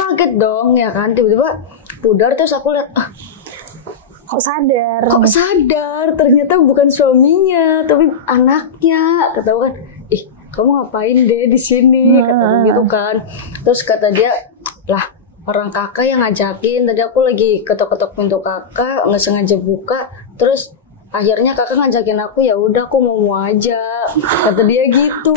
kaget dong ya kan, tiba-tiba pudar. Terus aku lihat, Kok sadar ternyata bukan suaminya tapi anaknya. Ketahu kan, kamu ngapain deh di sini, kata gitu kan. Terus kata dia, lah orang kakak yang ngajakin, tadi aku lagi ketok-ketok pintu kakak, nggak sengaja buka, terus akhirnya kakak ngajakin aku, ya udah aku mau aja, kata dia gitu.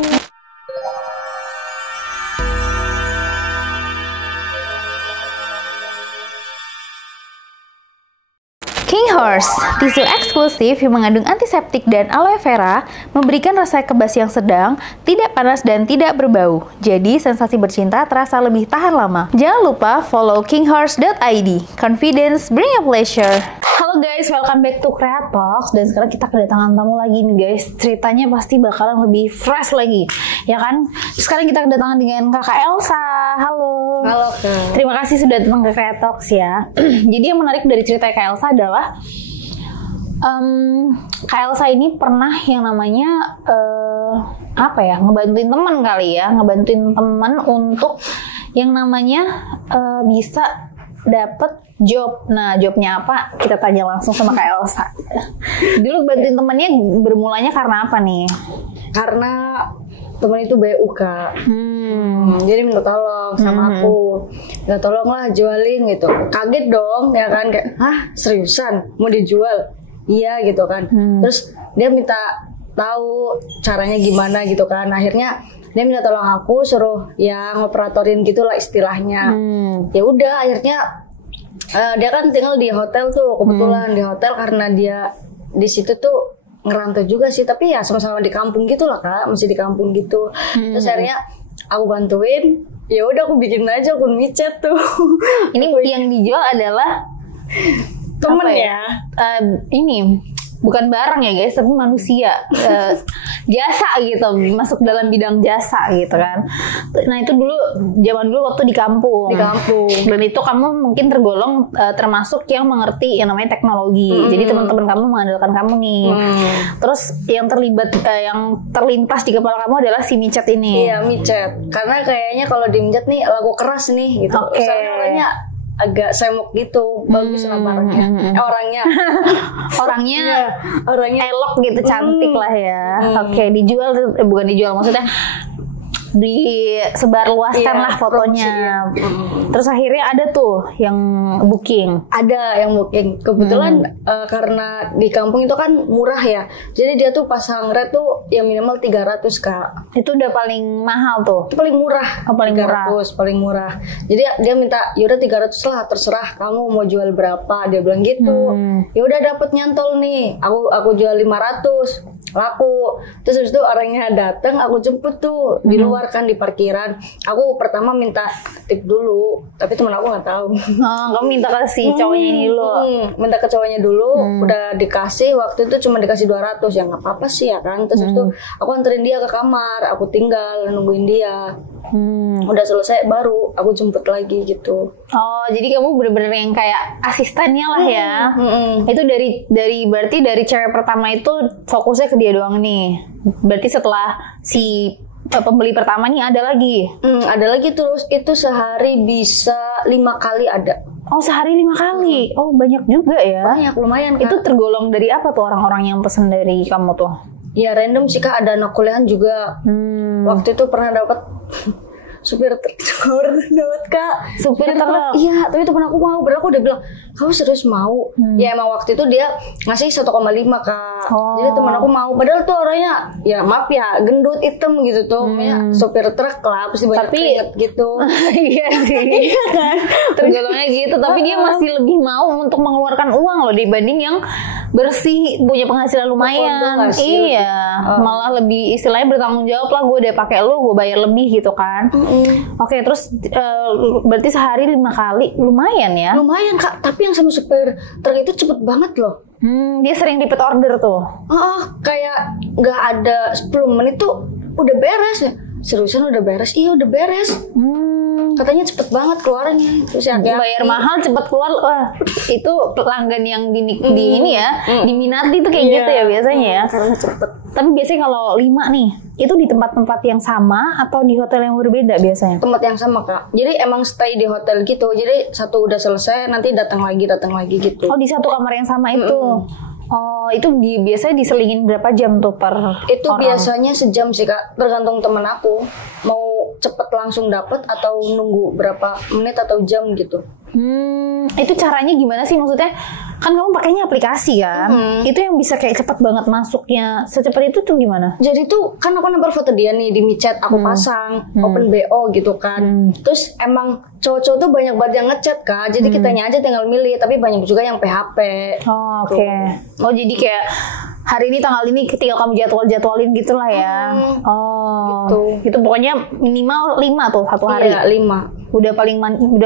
King Horse, tisu eksklusif yang mengandung antiseptik dan aloe vera, memberikan rasa kebas yang sedang, tidak panas dan tidak berbau. Jadi, sensasi bercinta terasa lebih tahan lama. Jangan lupa follow kinghorse.id. Confidence, bring a pleasure. Halo guys, welcome back to Creatox. Dan sekarang kita kedatangan tamu lagi nih guys. Ceritanya pasti bakalan lebih fresh lagi, ya kan? Sekarang kita kedatangan dengan Kakak Elsa. Halo. Halo Kak. Terima kasih sudah datang ke Creatox ya. Jadi yang menarik dari cerita Kak Elsa adalah Kak Elsa ini pernah yang namanya ngebantuin teman kali ya, ngebantuin teman untuk yang namanya bisa dapet job. Nah, jobnya apa? Kita tanya langsung sama Kak Elsa. Dulu bantuin temannya bermulanya karena apa nih? Karena teman itu BU Kak. Jadi minta tolong sama aku. Minta tolong lah jualin gitu. Kaget dong ya kan, kayak seriusan mau dijual? Iya gitu kan. Terus dia minta tahu caranya gimana gitu kan. Akhirnya dia minta tolong aku, suruh ya ngoperatorin gitulah istilahnya. Ya udah akhirnya dia kan tinggal di hotel tuh, kebetulan di hotel karena dia di situ tuh ngerantau juga sih, tapi ya sama-sama di kampung gitu lah Kak, masih di kampung gitu. Terus akhirnya aku bantuin, ya udah aku bikin aja akun micet tuh. Ini yang dijual adalah temen ya? Ini bukan barang ya guys, tapi manusia. Jasa gitu, masuk dalam bidang jasa gitu kan. Nah itu dulu, zaman dulu waktu di kampung. Dan itu kamu mungkin tergolong termasuk yang mengerti yang namanya teknologi. Jadi teman-teman kamu mengandalkan kamu nih. Terus yang terlintas di kepala kamu adalah si micet ini. Iya, micet. Karena kayaknya kalau di micet nih lagu keras nih gitu. Soalnya orangnya agak semok gitu, bagus lah orangnya. Orangnya elok gitu, cantik lah ya. Oke, dijual, bukan dijual, maksudnya disebarluaskan lah fotonya. Terus akhirnya ada tuh yang booking. Ada yang booking. Kebetulan karena di kampung itu kan murah ya. Jadi dia tuh pasang rate tuh yang minimal 300 Kak. Itu udah paling mahal tuh. Itu paling murah. Paling 300, murah. Paling murah. Jadi dia minta, yaudah 300 lah, terserah kamu mau jual berapa. Dia bilang gitu. Ya udah dapet nyantol nih. Aku jual 500. Laku. Terus habis itu orangnya datang, aku jemput tuh di luar kan, di parkiran. Aku pertama minta tip dulu, tapi teman aku nggak tahu. Kamu minta ke si cowoknya ini dulu. Minta ke cowoknya dulu, udah dikasih. Waktu itu cuma dikasih 200, ya nggak apa-apa sih ya kan. Terus habis itu aku anterin dia ke kamar, aku tinggal nungguin dia. Udah selesai baru aku jemput lagi gitu. Oh, jadi kamu bener-bener yang kayak asistennya lah ya. Itu berarti dari cewek pertama itu fokusnya ke dia doang nih. Berarti setelah si pembeli pertama nih ada lagi? Ada lagi terus. Itu sehari bisa 5 kali ada. Oh, sehari 5 kali. Oh, banyak juga ya. Banyak, lumayan Kak. Itu tergolong dari apa tuh orang-orang yang pesen dari kamu tuh? Ya random sih Kak, ada anak kuliahan juga. Waktu itu pernah dapat supir truk dapat Kak. Supir truk. Iya, tapi temen aku mau. Padahal aku udah bilang, kamu serius mau? Ya emang waktu itu dia ngasih 1,5 Kak. Jadi temen aku mau. Padahal tuh orangnya, ya maaf ya, gendut hitam gitu tuh. Supir truk lah, pasti banyak keringet gitu. Iya sih. Iya kan? Tergolongnya gitu. Tapi dia masih lebih mau untuk mengeluarkan uang loh dibanding yang bersih, punya penghasilan lumayan. Iya. Malah lebih istilahnya bertanggung jawab lah, gue udah pakai lu, gue bayar lebih gitu kan. Oke, terus berarti sehari 5 kali, lumayan ya? Lumayan Kak, tapi yang sama supir truk itu cepet banget loh. Dia sering repeat order tuh? Kayak gak ada 10 menit tuh udah beres ya. Seriusan udah beres? Iya udah beres. Katanya cepet banget keluarnya. Terus ya bayar mahal cepet keluar. Wah, itu pelanggan yang di ini ya, diminati tuh kayak gitu ya biasanya ya. Karena cepet. Tapi biasanya kalau 5 nih, itu di tempat-tempat yang sama atau di hotel yang berbeda biasanya? Tempat yang sama Kak. Jadi emang stay di hotel gitu. Jadi satu udah selesai nanti datang lagi gitu. Oh, di satu kamar yang sama itu. Oh, itu biasanya diselingin berapa jam tuh per Itu orang? biasanya sejam sih Kak. Tergantung temen aku mau cepet langsung dapet atau nunggu berapa menit atau jam gitu. Itu caranya gimana sih, maksudnya? Kan kamu pakainya aplikasi kan? Itu yang bisa kayak cepet banget masuknya, secepat itu tuh gimana? Jadi tuh kan aku nempel foto dia nih di micet, aku pasang open BO gitu kan. Terus emang cowok-cowok tuh banyak banget yang ngechat Kak. Jadi kitanya aja tinggal milih, tapi banyak juga yang PHP. Oh, oke. Oh, jadi kayak hari ini tanggal ini tinggal kamu jadwalin gitulah ya. Oh. Gitu. Itu pokoknya minimal 5 tuh satu hari. Iya, 5. Udah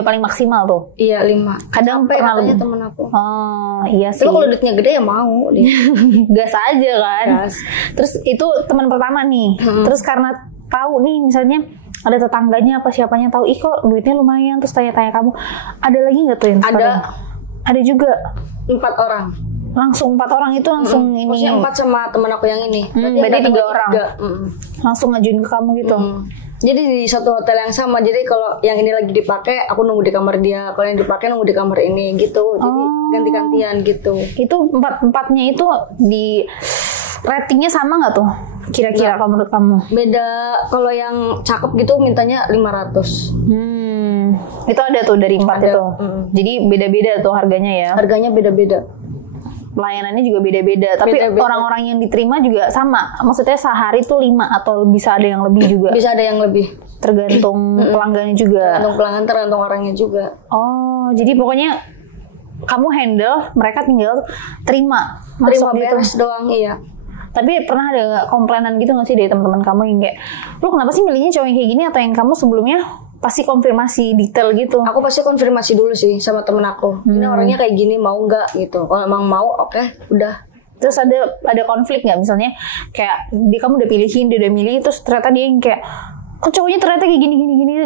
paling maksimal tuh. Iya, 5. Kadang sampai pernah katanya lebih. temen aku. Oh, iya sih. Tapi kalau duitnya gede ya mau dia. Gas aja kan. Gas. Terus itu teman pertama nih. Terus karena tahu nih misalnya ada tetangganya apa siapanya tahu, ih kok duitnya lumayan, terus tanya-tanya kamu, ada lagi nggak tuh yang Ada. Ada juga. 4 orang. Langsung 4 orang itu langsung ini. Maksudnya 4 sama temen aku yang ini. Berarti 3 orang. 3. Langsung ngajuin ke kamu gitu. Jadi di satu hotel yang sama. Jadi kalau yang ini lagi dipakai, aku nunggu di kamar dia. Kalau yang dipakai nunggu di kamar ini gitu. Jadi ganti-gantian gitu. Itu empatnya itu di ratingnya sama nggak tuh? Kira-kira kalau menurut kamu? Beda. Kalau yang cakep gitu mintanya 500. Itu ada tuh dari 4 Ada. itu. Jadi beda-beda tuh harganya ya. Harganya beda-beda. Pelayanannya juga beda-beda. Tapi Beda-beda. orang-orang yang diterima juga sama. Maksudnya sehari tuh 5 atau bisa ada yang lebih juga. Bisa ada yang lebih. Tergantung pelanggannya juga. Tergantung pelanggan, tergantung orangnya juga. Oh, jadi pokoknya kamu handle, mereka tinggal terima Terima masuk gitu. beres doang, iya. Tapi pernah ada nggak komplainan gitu nggak sih dari teman-teman kamu yang kayak, lu kenapa sih milihnya cowok yang kayak gini, atau yang kamu sebelumnya pasti konfirmasi detail gitu? Aku pasti konfirmasi dulu sih sama temen aku. Ini orangnya kayak gini, mau nggak gitu. Kalau emang mau, oke, udah. Terus ada konflik nggak, misalnya kayak kamu udah pilihin, dia udah milih, terus ternyata dia yang kayak, kok cowoknya ternyata kayak gini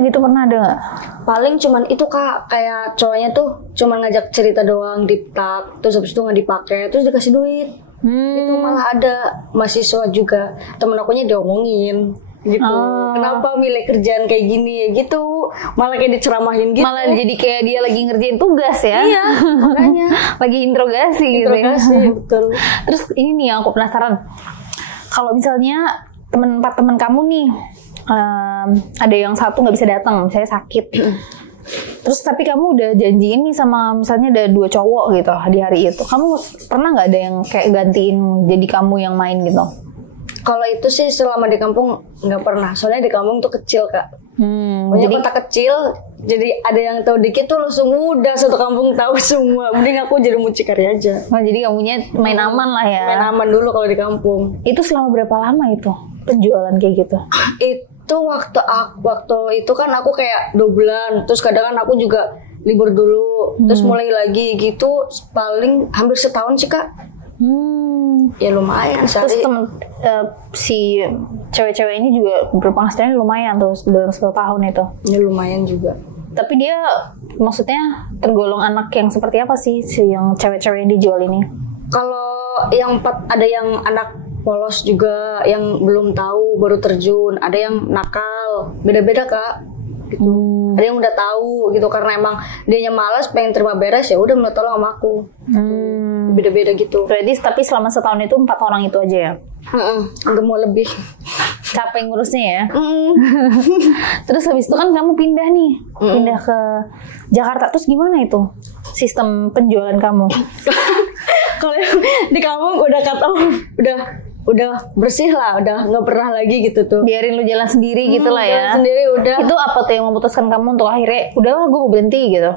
gitu, pernah ada nggak? Paling cuman itu Kak, kayak cowoknya tuh cuman ngajak cerita doang di tag, terus habis itu nggak dipakai, terus dikasih duit. Itu malah ada mahasiswa juga, temen akunya diomongin gitu. Kenapa milih kerjaan kayak gini ya gitu, malah kayak diceramahin gitu. Malah jadi kayak dia lagi ngerjain tugas ya. Iya, makanya lagi interogasi gitu ya. betul. Terus ini nih yang aku penasaran, kalau misalnya empat teman kamu nih, ada yang satu nggak bisa datang, misalnya sakit. Terus tapi kamu udah janjiin nih sama misalnya ada 2 cowok gitu di hari itu, kamu pernah nggak ada yang kayak gantiin jadi kamu yang main gitu? Kalau itu sih selama di kampung nggak pernah, soalnya di kampung tuh kecil Kak. Jadi kota kecil, jadi ada yang tahu dikit tuh langsung udah satu kampung tahu semua. Mending aku jadi mucikari aja. Oh, jadi kamunya main aman lah ya. Main aman dulu kalau di kampung. Itu selama berapa lama itu penjualan kayak gitu? Itu waktu itu kan aku kayak 2 bulan, terus kadang kan aku juga libur dulu, terus mulai lagi gitu, paling hampir setahun sih Kak. Ya lumayan Terus sehari. si cewek-cewek ini juga berpenghasilannya lumayan tuh dalam 1 tahun itu. Ya lumayan juga. Tapi dia maksudnya tergolong anak yang seperti apa sih, si yang cewek-cewek yang dijual ini? Kalau yang 4 ada yang anak polos juga, yang belum tahu baru terjun, ada yang nakal, beda-beda Kak. Gitu. Ada yang udah tahu gitu, karena emang dianya malas pengen terima beres, ya udah minta tolong sama aku. Beda-beda gitu. Berarti tapi selama setahun itu 4 orang itu aja ya? Enggak mau lebih. Capek ngurusnya ya? Terus habis itu kan kamu pindah nih, pindah ke Jakarta. Terus gimana itu sistem penjualan kamu? Kalau di kampung udah kata udah bersih lah, udah nggak pernah lagi gitu tuh. Biarin lu jalan sendiri gitu lah ya? Jalan sendiri udah. Itu apa tuh yang memutuskan kamu untuk akhirnya udahlah gue mau berhenti gitu?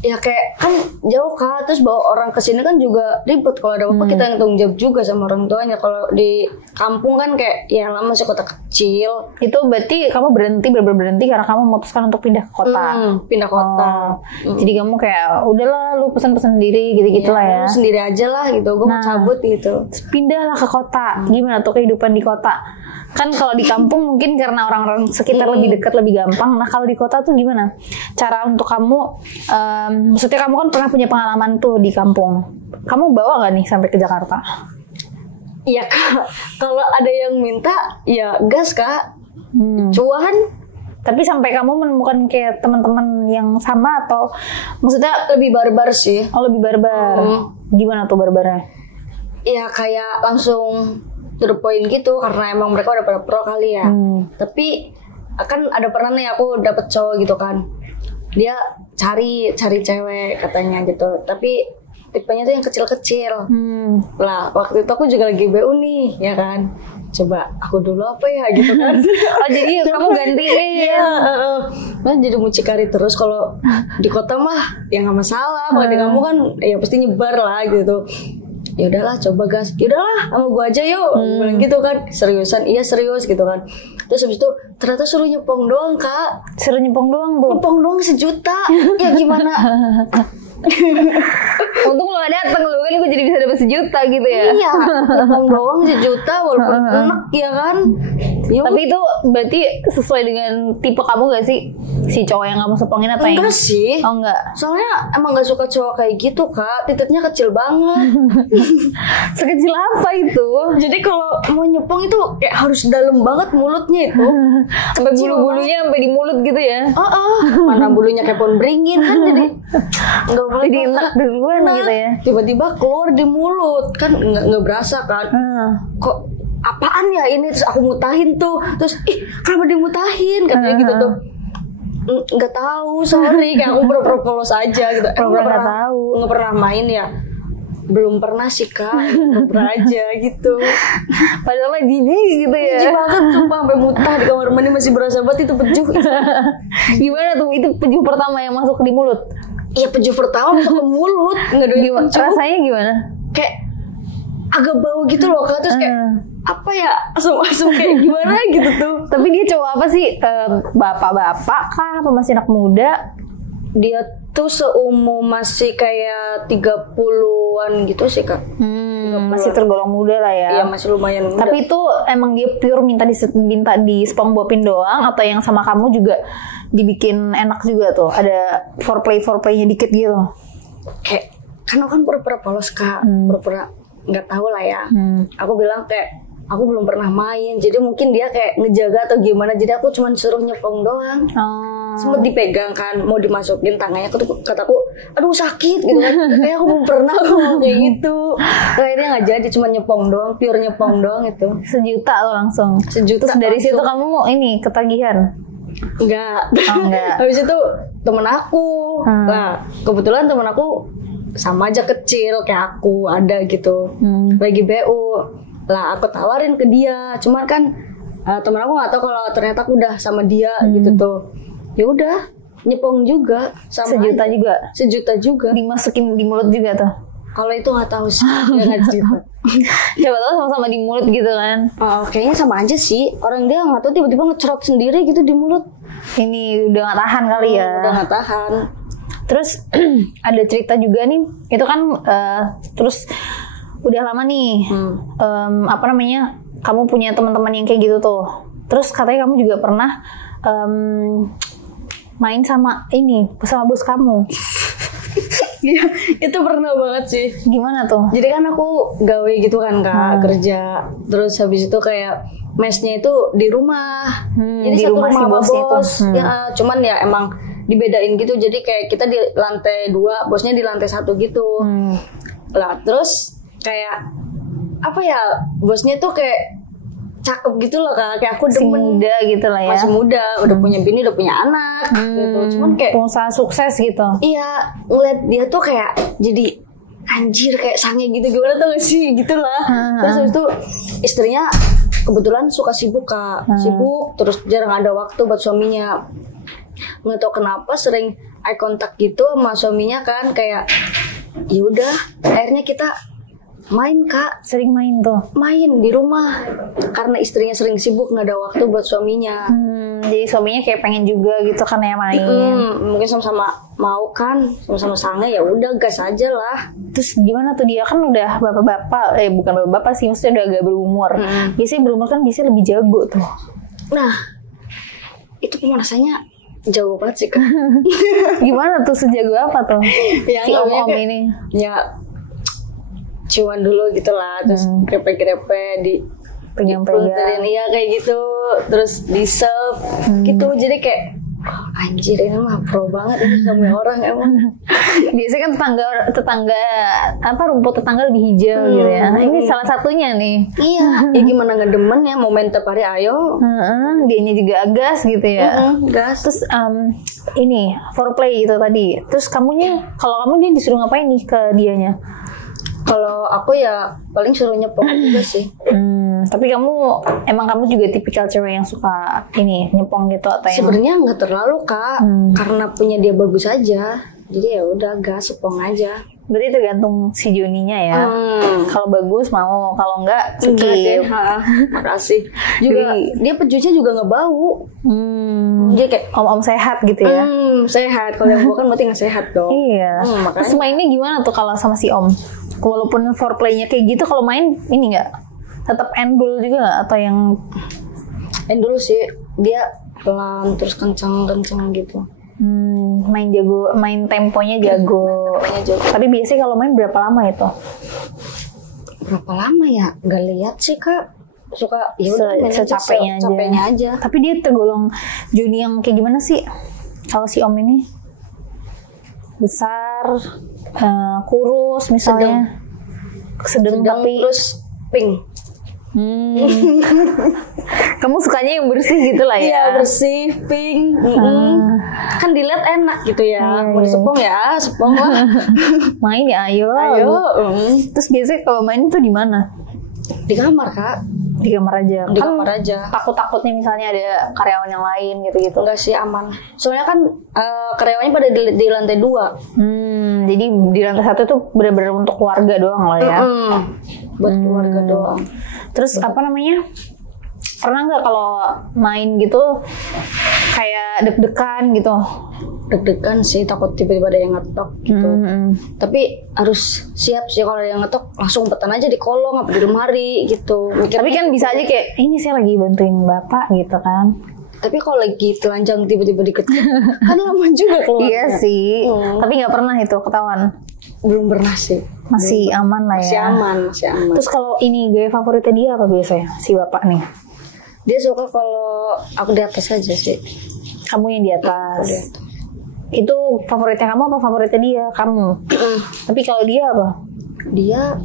Ya kayak kan jauh Kak, terus bawa orang ke sini kan juga ribet. Kalau ada apa kita yang tanggung jawab juga sama orang tuanya. Kalau di kampung kan kayak ya lama sih, kota kecil. Itu berarti kamu bener-bener berhenti karena kamu memutuskan untuk pindah ke kota. Pindah kota. Jadi kamu kayak udahlah lu pesan-pesan sendiri gitu-gitu lah ya. Lu sendiri aja lah gitu, gue mau cabut gitu. Terus pindahlah ke kota. Gimana tuh kehidupan di kota? Kan kalau di kampung mungkin karena orang-orang sekitar lebih dekat, lebih gampang. Nah kalau di kota tuh gimana cara untuk kamu, maksudnya kamu kan pernah punya pengalaman tuh di kampung, kamu bawa nggak nih sampai ke Jakarta? Iya Kak, kalau ada yang minta ya gas Kak, cuan. Tapi sampai kamu menemukan kayak teman-teman yang sama atau maksudnya Lebih barbar sih. oh lebih barbar. Gimana tuh barbarnya? Ya kayak langsung to the point gitu, karena emang mereka udah pada pro kali ya. Tapi kan ada pernah nih aku dapet cowok gitu kan, dia cari cewek katanya gitu, tapi tipenya tuh yang kecil-kecil. Lah waktu itu aku juga lagi BU nih ya kan, coba aku dulu apa ya gitu kan. Oh jadi kamu gantiin. Iya, nah, jadi mucikari terus. Kalau di kota mah ya nggak masalah, kalau di kamu kan ya pasti nyebar lah gitu. Ya udahlah coba gas, ya udahlah sama gua aja yuk, bilang gitu kan. Seriusan, iya serius gitu kan. Terus habis itu ternyata suruh nyepong doang Kak. Suruh nyepong doang tuh. Nyepong doang 1 juta. Ya gimana? Untung lo gak dateng, lo kan gue jadi bisa dapat 1 juta gitu ya. Iya, nyepong doang 1 juta walaupun enak ya kan. Yuk. Tapi itu berarti sesuai dengan tipe kamu gak sih? Si cowok yang kamu sepongin atau yang? Enggak sih. Oh enggak. Soalnya emang gak suka cowok kayak gitu Kak, titiknya kecil banget. Sekecil apa itu? Jadi kalau mau nyepong itu kayak harus dalam banget mulutnya itu. Sampai bulu-bulunya sampai di mulut gitu ya. Mana bulunya kayak pohon beringin kan, jadi nggak boleh Enak duluan gitu ya. Tiba-tiba keluar di mulut kan, nggak berasa kan. Kok apaan ya ini, terus aku mutahin tuh, terus kenapa dimutahin katanya gitu tuh. Nggak tahu, sorry, kayak aku pura-pura polos aja gitu. Pura-pura nggak tahu. Nggak pernah main ya. Belum pernah sih Kak, pura aja gitu. Padahal mah jijik gitu ya. Jijik banget sumpah, sampai mutah di kamar mandi masih berasa banget itu pejuh. Gimana tuh itu pejuh pertama yang masuk di mulut? Iya, pejuh pertama masuk ke mulut. Nggak ada yang pejuh. Rasanya gimana? Kayak agak bau gitu loh Kak, terus kayak apa ya, asam-asam kayak gimana gitu tuh. Tapi dia cowok apa sih? Bapak-bapak kah? Apa masih anak muda? Dia tuh seumur masih kayak 30-an gitu sih Kak. Masih tergolong muda lah ya. Iya, masih lumayan muda. Tapi itu emang dia pure minta di SpongeBobin doang atau yang sama kamu juga dibikin enak juga tuh? Ada foreplaynya dikit gitu. Kayak kan aku kan pura-pura polos Kak, pura-pura nggak tahu lah ya. Aku bilang kayak aku belum pernah main, jadi mungkin dia kayak ngejaga atau gimana, jadi aku cuma suruh nyepong doang. Sempet dipegang kan, mau dimasukin tangannya, kataku aduh sakit gitu kan. Kayak aku belum pernah kayak gitu. Akhirnya nggak jadi, cuma nyepong doang, pure nyepong doang itu. 1 juta lo langsung. 1 juta. Terus dari langsung. situ kamu ini ketagihan? Enggak. Enggak. Habis itu temen aku. Nah, kebetulan temen aku sama aja kecil kayak aku, ada gitu. Lagi BU. Lah aku tawarin ke dia. Cuman kan temen aku nggak tahu kalau ternyata aku udah sama dia gitu tuh. Ya udah, nyepong juga sama 1 juta aja. juga. 1 juta juga. Dimasukin di mulut juga tuh. Kalau itu nggak tahu sih, dia nggak cerita. Siapa tahu sama-sama di mulut gitu kan. Kayaknya sama aja sih. Orang dia nggak tahu tiba-tiba ngecerot sendiri gitu di mulut. Ini udah gak tahan kali ya. Udah nggak tahan. Terus ada cerita juga nih. Itu kan terus udah lama nih. Apa namanya? Kamu punya teman-teman yang kayak gitu tuh. Terus katanya kamu juga pernah main sama bos kamu. Iya, itu pernah banget sih. Gimana tuh? Jadi kan aku gawe gitu kan Kak, kerja. Terus habis itu kayak mesnya itu di rumah. Jadi di satu rumah si sama bosnya itu. bos. Ya, cuman ya emang dibedain gitu. Jadi kayak kita di lantai 2, bosnya di lantai 1 gitu. Lah terus kayak apa ya, bosnya tuh kayak cakep gitu loh Kak, kayak aku demen. Muda gitu lah ya. Masih muda, udah punya bini, udah punya anak gitu. Cuman kayak pengusaha sukses gitu. iya, ngeliat dia tuh kayak jadi anjir, kayak sange gitu, gimana tuh gak sih gitu lah. Terus habis itu istrinya kebetulan suka sibuk Kak, sibuk terus jarang ada waktu buat suaminya. Nggak tahu kenapa sering eye contact gitu sama suaminya kan, kayak ya udah akhirnya kita main Kak. Sering main tuh? Main di rumah karena istrinya sering sibuk, nggak ada waktu buat suaminya. Jadi suaminya kayak pengen juga gitu kan ya main. Mungkin sama-sama mau kan, sama-sama sange, ya udah gas aja lah. Terus gimana tuh, dia kan udah bapak-bapak, bukan bapak-bapak sih, maksudnya udah agak berumur. Biasanya berumur kan biasanya lebih jago tuh. Nah, itu pemanasannya jauh banget sih Kak. Gimana tuh, sejago apa tuh Yang si om-om ini? Ya ciuman dulu gitu lah, terus grepe-grepe di pegang-pegang. iya kayak gitu, terus di serve gitu. Jadi kayak anjir ini mah pro banget ini sama orang emang. Biasanya kan tetangga apa rumput tetangga lebih hijau gitu ya. Ini salah satunya nih. Iya. Ya gimana ngedemen ya momen tiap hari ayo. Dianya juga gas gitu ya. Gas. Terus ini foreplay itu tadi. Terus kalau kamu dia disuruh ngapain nih ke dianya? Kalau aku ya paling suruh nyepok juga sih. Tapi kamu juga tipikal cewek yang suka ini nyepong gitu atau yang? Sebenarnya nggak terlalu Kak, karena punya dia bagus aja. Jadi ya udah gas sepong aja. Berarti tergantung si Joninya ya. Kalau bagus mau, kalau enggak skip. Makasih. Juga dia pejunya juga nggak bau. Dia kayak om-om sehat gitu ya. Sehat. Kalau yang bukan berarti nggak sehat dong. Iya. Terus mainnya gimana tuh kalau sama si om? Walaupun foreplaynya kayak gitu, kalau main ini nggak? Tetap endul juga nggak? Atau yang endul sih, dia pelan terus kencang gitu. Main jago, main temponya jago. Tapi biasanya kalau main berapa lama itu? Berapa lama ya? Gak lihat sih Kak. Suka ya udah secapeknya aja. Tapi dia tergolong Joni yang kayak gimana sih? Kalau si om ini besar, kurus misalnya, sedang tapi terus pink. Kamu sukanya yang bersih gitu lah ya? Iya bersih, pink. Kan dilihat enak gitu ya. Mau disepong ya, sepong lah. Main ya, ayo. Terus biasanya kalau main tuh di mana? Di kamar Kak. Di kamar aja. Di kamar aja. Takut-takutnya misalnya ada karyawan yang lain gitu-gitu. Enggak sih, aman. Soalnya kan karyawannya pada di lantai 2. Jadi di lantai 1 tuh benar-benar untuk keluarga doang lah ya. Buat keluarga doang. Terus apa namanya? Pernah nggak kalau main gitu kayak deg-degan gitu? Deg-degan sih, takut tiba-tiba ada yang ngetok gitu. Tapi harus siap sih kalau ada yang ngetok langsung umpetan aja di kolong apa di lemari gitu. Tapi kan bisa aja kayak ini saya lagi bantuin bapak gitu kan. Tapi kalau lagi telanjang tiba-tiba diketok kan lama juga keluar. Iya sih. Tapi nggak pernah itu ketahuan. Belum pernah sih. Masih aman lah ya. Masih aman. Terus kalau ini gaya favoritnya dia apa biasanya si bapak nih? Dia suka kalau aku di atas aja sih. Kamu yang di atas. Itu favoritnya kamu apa favoritnya dia? Kamu. Tapi kalau dia apa? Dia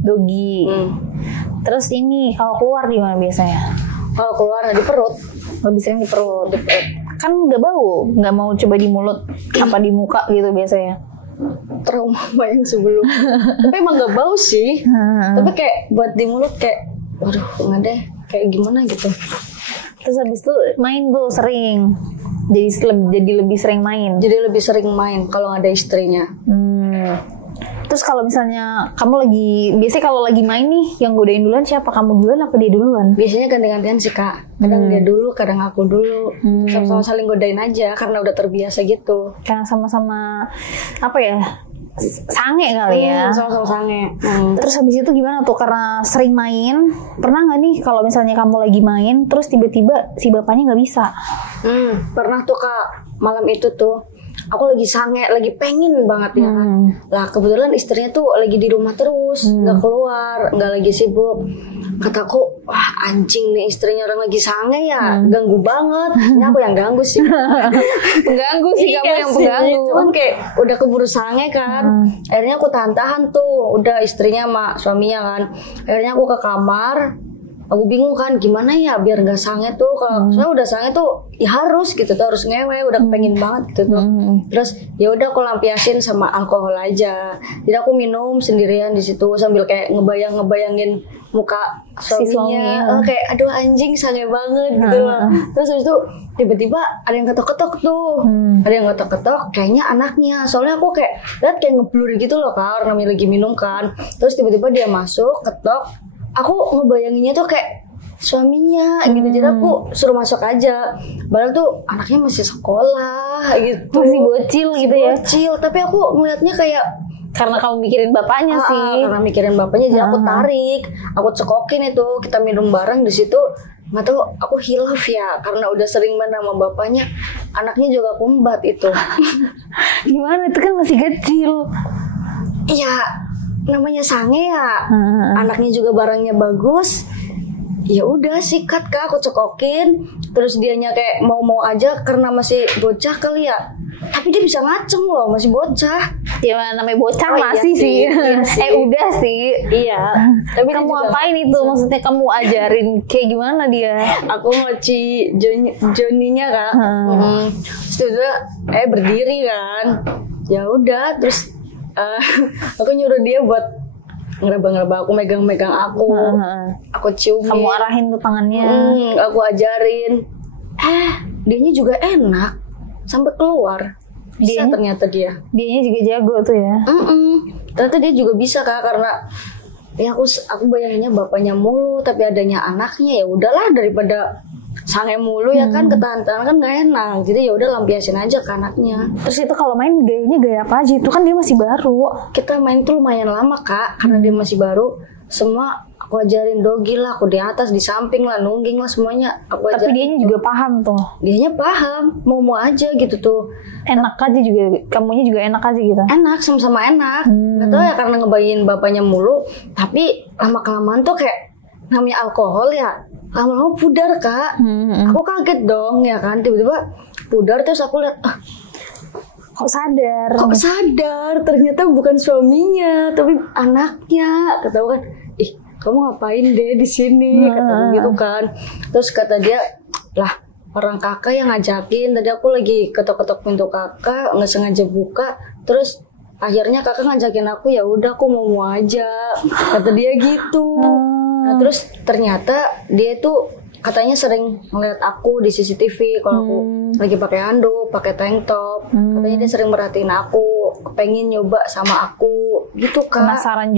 doggy. Terus ini kalau keluar di mana biasanya? Kalau keluar di perut. Lebih sering di perut. Kan nggak bau, nggak mau coba di mulut apa di muka gitu biasanya. Trauma yang sebelum. Tapi emang nggak bau sih. Tapi kayak buat di mulut kayak, waduh nggak deh, kayak gimana gitu. Terus habis itu main tuh sering. Jadi lebih sering main. Jadi lebih sering main kalau nggak ada istrinya. Terus kalau misalnya biasanya kalau lagi main nih, yang godain duluan siapa? Kamu duluan apa dia duluan? Biasanya ganti-gantian sih Kak. Kadang dia dulu, kadang aku dulu. Sama-sama saling godain aja karena udah terbiasa gitu. Karena sama-sama apa ya? Sange kali ya. Sama-sama sange. Terus habis itu gimana tuh? Karena sering main, pernah nggak nih kalau misalnya kamu lagi main, terus tiba-tiba si bapaknya nggak bisa? Pernah tuh Kak. Malam itu tuh aku lagi sange, lagi pengen banget ya kan. Lah kebetulan istrinya tuh lagi di rumah terus, nggak keluar, nggak lagi sibuk. Kataku, wah anjing nih istrinya orang lagi sange ya, ganggu banget. Ini aku yang ganggu sih. Pengganggu sih kamu yang pengganggu. Cuman kayak udah keburu sange kan. Akhirnya aku tahan-tahan tuh, udah istrinya sama suaminya kan. Akhirnya aku ke kamar. Aku bingung kan gimana ya biar nggak sange tuh. Kalau soalnya udah sange tuh ya harus gitu tuh, harus ngewe, udah pengen banget gitu tuh. Terus ya udah aku lampiasin sama alkohol aja. Jadi aku minum sendirian di situ sambil kayak ngebayangin muka suaminya. Kayak aduh anjing sange banget gitu loh. Terus habis itu tiba-tiba ada yang ketok-ketok tuh. Ada yang ketok-ketok kayaknya anaknya. Soalnya aku kayak lihat kayak ngeblur gitu loh Kak, orang lagi minum kan. Terus tiba-tiba dia masuk, ketok. Aku ngebayanginnya tuh kayak suaminya gitu. Jadi aku suruh masuk aja. Padahal tuh anaknya masih sekolah gitu. Masih bocil gitu ya. Bocil, tapi aku ngeliatnya kayak karena kamu mikirin bapaknya sih. Karena mikirin bapaknya jadi aku tarik. Aku cekokin itu, kita minum bareng di situ. Nggak tahu aku hilaf ya karena udah sering main sama bapaknya. Anaknya juga kumbat itu. Gimana itu kan masih kecil. ya namanya sange ya, anaknya juga barangnya bagus. Ya udah sikat Kak, aku cekokin. Terus dianya kayak mau aja karena masih bocah kali ya. Tapi dia bisa ngaceng loh, masih bocah. Ya namanya bocah masih iya sih. Iya sih. Udah sih. Iya. Tapi kamu apain itu? Maksudnya kamu ajarin kayak gimana dia? Aku ngoci Joninya Kak. Terus berdiri kan. Ya udah, terus aku nyuruh dia buat ngeraba-ngeraba aku, megang-megang aku ciumin. Kamu arahin tuh tangannya. Aku ajarin. Dianya juga enak sampai keluar. Bisa ternyata dianya juga jago tuh ya. Ternyata dia juga bisa Kak, karena ya aku bayanginnya bapaknya mulu tapi adanya anaknya, ya udahlah daripada sange mulu ya kan, ketahan-tahan kan gak enak. Jadi ya udah lampiasin aja ke anaknya. Terus itu kalau main gayanya gaya apa aja? Itu kan dia masih baru. Kita main tuh lumayan lama Kak, karena dia masih baru. Semua aku ajarin dogi lah, aku di atas, di samping lah, nungging lah, semuanya aku ajarin. Tapi dianya juga paham tuh. Dianya paham, mau aja gitu tuh. Enak aja juga, kamunya juga enak aja gitu. Enak, sama-sama enak. Gak tau ya karena ngebayin bapaknya mulu, tapi lama-kelamaan tuh kayak namanya alkohol ya, lama-lama pudar Kak. Aku kaget dong ya kan, tiba-tiba pudar. Terus aku lihat, kok sadar ternyata bukan suaminya tapi anaknya. Ketahu kan, kamu ngapain deh di sini, kata gitu kan. Terus kata dia, lah orang kakak yang ngajakin, tadi aku lagi ketok-ketok pintu kakak nggak sengaja buka, terus akhirnya kakak ngajakin aku, ya udah aku mau aja, kata dia gitu. Nah terus ternyata dia tuh katanya sering ngeliat aku di CCTV kalau aku lagi pakai handuk, pakai tank top. Katanya dia sering merhatiin aku, pengen nyoba sama aku gitu Kak. Penasaran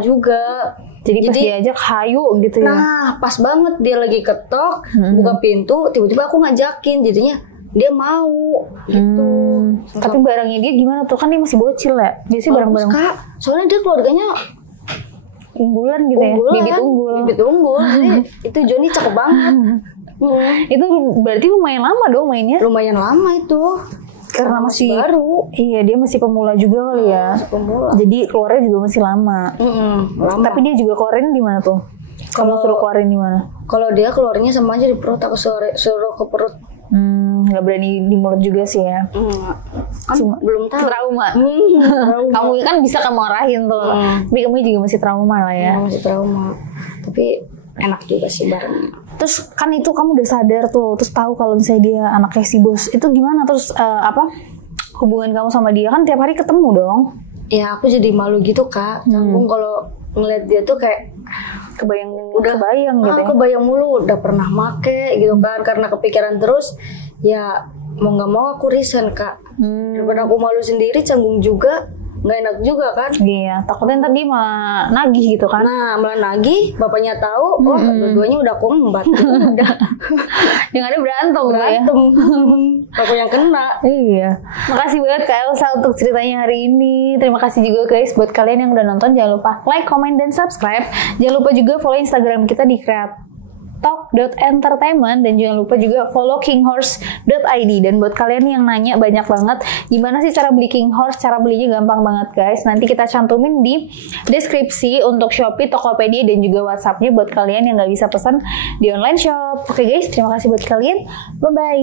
juga. Jadi pas diajak hayu gitu ya. Nah pas banget dia lagi ketok, buka pintu, tiba-tiba aku ngajakin, jadinya dia mau gitu. Tapi barangnya dia gimana tuh? Kan dia masih bocil ya. Biasanya barang-barang Kak, soalnya dia keluarganya unggulan gitu ya, bibit unggul. Jadi itu Joni cakep banget. Itu berarti lumayan lama dong mainnya. Lumayan lama itu. Karena masih baru. Iya, dia masih pemula juga kali ya. Masih pemula. Jadi keluarnya juga masih lama. Lama. Tapi dia juga keluarin di mana tuh? Kamu suruh keluarin di mana? Kalau dia keluarnya sama aja di perut, aku suruh ke perut. Nggak berani di mulut juga sih ya. Cuma belum tahu. Trauma. Kamu kan bisa kamu arahin tuh. Tapi kamu juga masih trauma lah ya. Masih trauma. Tapi enak juga sih barengnya. Terus kan itu kamu udah sadar tuh, terus tahu kalau misalnya dia anaknya si bos. Itu gimana terus hubungan kamu sama dia? Kan tiap hari ketemu dong. Ya aku jadi malu gitu Kak. Canggung kalau ngeliat dia tuh kayak kebayang gitu ya. Kebayang mulu, udah pernah make gitu kan, karena kepikiran terus. Ya mau nggak mau aku resign Kak. Daripada aku malu sendiri, canggung juga, nggak enak juga kan. Iya, takutnya ntar dia malah nagih gitu kan. Nah malah nagih, bapaknya tahu, dua-duanya udah kombat. Udah yang ada berantem. Aku yang kena. Iya. Makasih banget Kak Elsa untuk ceritanya hari ini. Terima kasih juga guys buat kalian yang udah nonton. Jangan lupa like, comment, dan subscribe. Jangan lupa juga follow Instagram kita di creatalk.entertainment, dan jangan lupa juga follow kinghorse.id. Dan buat kalian yang nanya banyak banget gimana sih cara beli King Horse, cara belinya gampang banget guys. Nanti kita cantumin di deskripsi untuk Shopee, Tokopedia, dan juga WhatsApp-nya buat kalian yang nggak bisa pesan di online shop. Oke guys, terima kasih buat kalian. Bye bye.